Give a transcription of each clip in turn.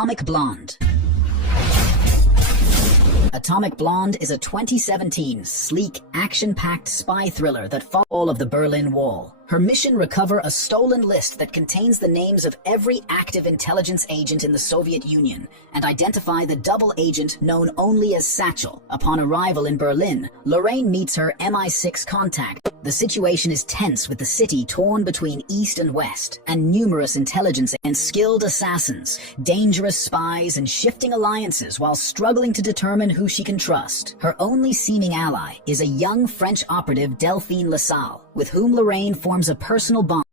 Atomic Blonde. Atomic Blonde is a 2017 sleek, action-packed spy thriller that follows all of the Berlin Wall. Her mission: recover a stolen list that contains the names of every active intelligence agent in the Soviet Union and identify the double agent known only as Satchel. Upon arrival in Berlin, Lorraine meets her MI6 contact. The situation is tense, with the city torn between East and West, and numerous intelligence and skilled assassins, dangerous spies, and shifting alliances while struggling to determine who she can trust. Her only seeming ally is a young French operative, Delphine Lassalle, with whom Lorraine forms a personal bond.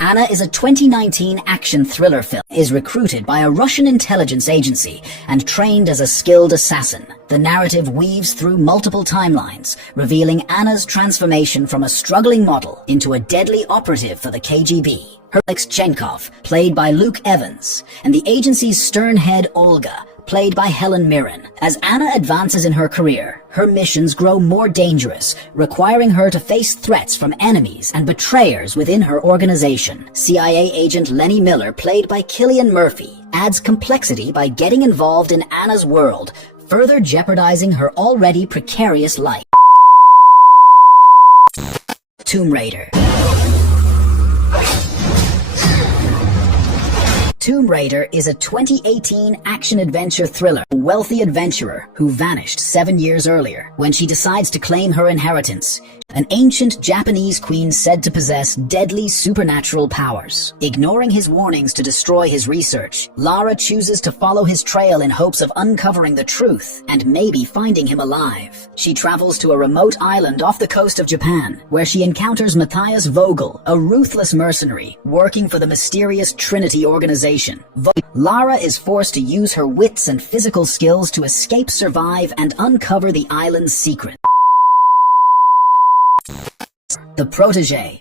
Anna is a 2019 action thriller film. Is recruited by a Russian intelligence agency and trained as a skilled assassin. The narrative weaves through multiple timelines, revealing Anna's transformation from a struggling model into a deadly operative for the KGB. Alex Chenkov, played by Luke Evans, and the agency's stern head Olga, played by Helen Mirren. As Anna advances in her career, her missions grow more dangerous, requiring her to face threats from enemies and betrayers within her organization. CIA agent Lenny Miller, played by Cillian Murphy, adds complexity by getting involved in Anna's world, further jeopardizing her already precarious life. Tomb Raider. Tomb Raider is a 2018 action-adventure thriller. A wealthy adventurer who vanished 7 years earlier. When she decides to claim her inheritance, an ancient Japanese queen said to possess deadly supernatural powers. Ignoring his warnings to destroy his research, Lara chooses to follow his trail in hopes of uncovering the truth and maybe finding him alive. She travels to a remote island off the coast of Japan, where she encounters Matthias Vogel, a ruthless mercenary working for the mysterious Trinity organization. Lara is forced to use her wits and physical skills to escape, survive, and uncover the island's secret. The Protégé.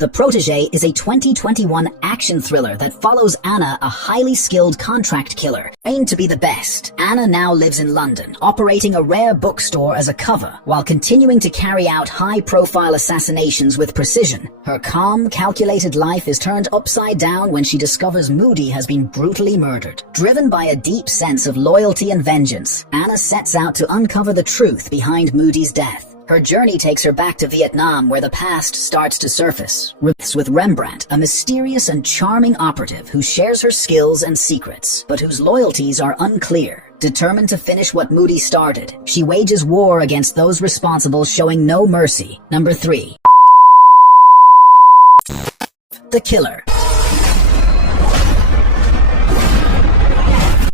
The Protégé is a 2021 action thriller that follows Anna, a highly skilled contract killer, trained to be the best. Anna now lives in London, operating a rare bookstore as a cover, while continuing to carry out high-profile assassinations with precision. Her calm, calculated life is turned upside down when she discovers Moody has been brutally murdered. Driven by a deep sense of loyalty and vengeance, Anna sets out to uncover the truth behind Moody's death. Her journey takes her back to Vietnam, where the past starts to surface. With Rembrandt, a mysterious and charming operative who shares her skills and secrets, but whose loyalties are unclear. Determined to finish what Moody started, she wages war against those responsible, showing no mercy. Number 3. The Killer.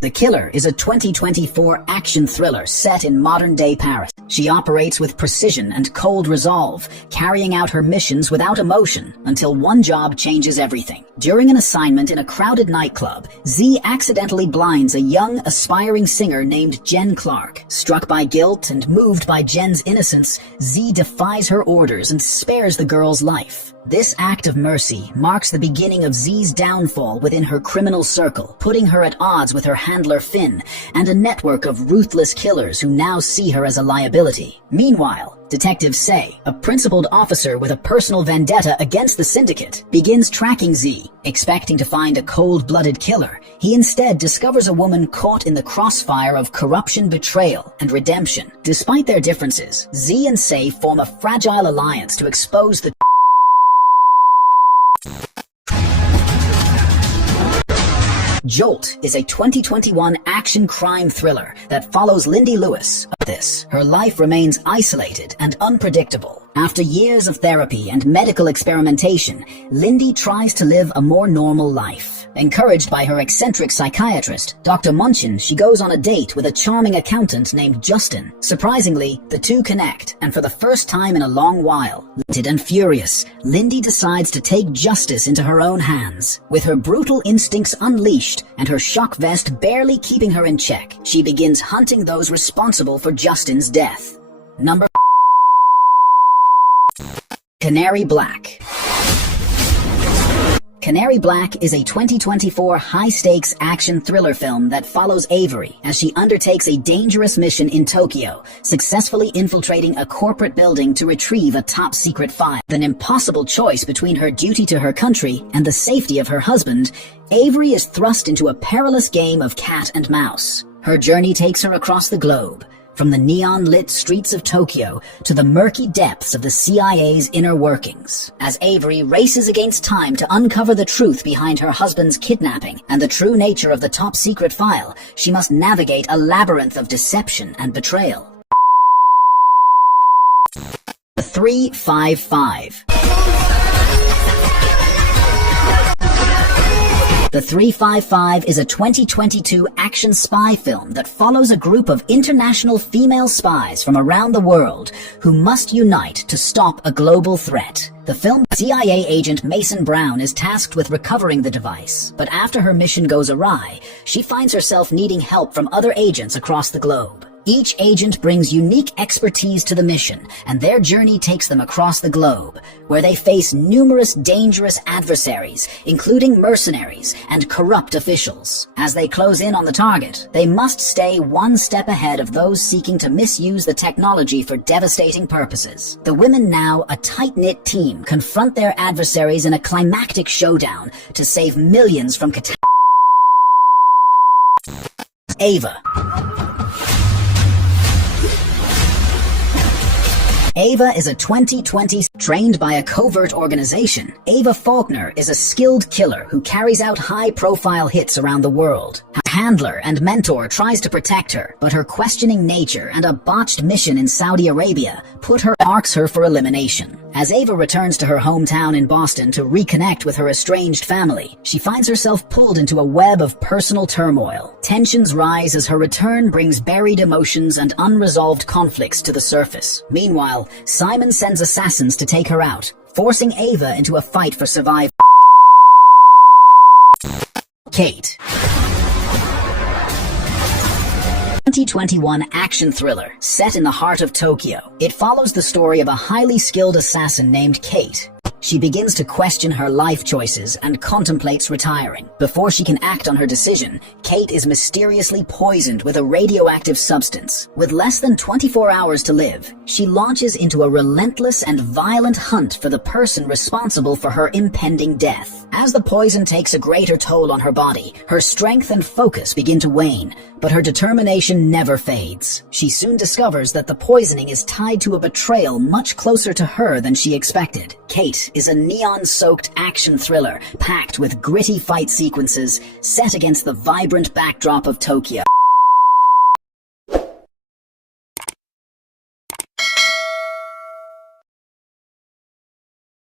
The Killer is a 2024 action thriller set in modern-day Paris. She operates with precision and cold resolve, carrying out her missions without emotion, until one job changes everything. During an assignment in a crowded nightclub, Z accidentally blinds a young, aspiring singer named Jen Clark. Struck by guilt and moved by Jen's innocence, Z defies her orders and spares the girl's life. This act of mercy marks the beginning of Z's downfall within her criminal circle, putting her at odds with her handler Finn and a network of ruthless killers who now see her as a liability. Meanwhile, Detective Say, a principled officer with a personal vendetta against the syndicate, begins tracking Z. Expecting to find a cold-blooded killer, he instead discovers a woman caught in the crossfire of corruption, betrayal, and redemption. Despite their differences, Z and Say form a fragile alliance to expose the Jolt is a 2021 action crime thriller that follows Lindy Lewis. Her life remains isolated and unpredictable. After years of therapy and medical experimentation, Lindy tries to live a more normal life. Encouraged by her eccentric psychiatrist, Dr. Munchin, she goes on a date with a charming accountant named Justin. Surprisingly, the two connect, and for the first time in a long while, elated and furious, Lindy decides to take justice into her own hands. With her brutal instincts unleashed and her shock vest barely keeping her in check, she begins hunting those responsible for Justin's death. Number Canary Black. Canary Black is a 2024 high-stakes action thriller film that follows Avery as she undertakes a dangerous mission in Tokyo, successfully infiltrating a corporate building to retrieve a top-secret file. With an impossible choice between her duty to her country and the safety of her husband, Avery is thrust into a perilous game of cat and mouse. Her journey takes her across the globe, from the neon-lit streets of Tokyo to the murky depths of the CIA's inner workings, as Avery races against time to uncover the truth behind her husband's kidnapping and the true nature of the top-secret file. She must navigate a labyrinth of deception and betrayal. 355. The 355 is a 2022 action spy film that follows a group of international female spies from around the world who must unite to stop a global threat. The film CIA agent Mason Brown is tasked with recovering the device, but after her mission goes awry, she finds herself needing help from other agents across the globe. Each agent brings unique expertise to the mission, and their journey takes them across the globe, where they face numerous dangerous adversaries, including mercenaries and corrupt officials. As they close in on the target, they must stay one step ahead of those seeking to misuse the technology for devastating purposes. The women, now a tight-knit team, confront their adversaries in a climactic showdown to save millions from catastrophe. Ava. Ava is a 2020 trained by a covert organization. Ava Faulkner is a skilled killer who carries out high-profile hits around the world. Her handler and mentor tries to protect her, but her questioning nature and a botched mission in Saudi Arabia marks her for elimination. As Ava returns to her hometown in Boston to reconnect with her estranged family, she finds herself pulled into a web of personal turmoil. Tensions rise as her return brings buried emotions and unresolved conflicts to the surface. Meanwhile, Simon sends assassins to take her out, forcing Ava into a fight for survival. Kate. 2021 action thriller set in the heart of Tokyo. It follows the story of a highly skilled assassin named Kate. She begins to question her life choices and contemplates retiring. Before she can act on her decision, Kate is mysteriously poisoned with a radioactive substance. With less than 24 hours to live, she launches into a relentless and violent hunt for the person responsible for her impending death. As the poison takes a greater toll on her body, her strength and focus begin to wane, but her determination never fades. She soon discovers that the poisoning is tied to a betrayal much closer to her than she expected. Kate is a neon-soaked action thriller packed with gritty fight sequences set against the vibrant backdrop of Tokyo.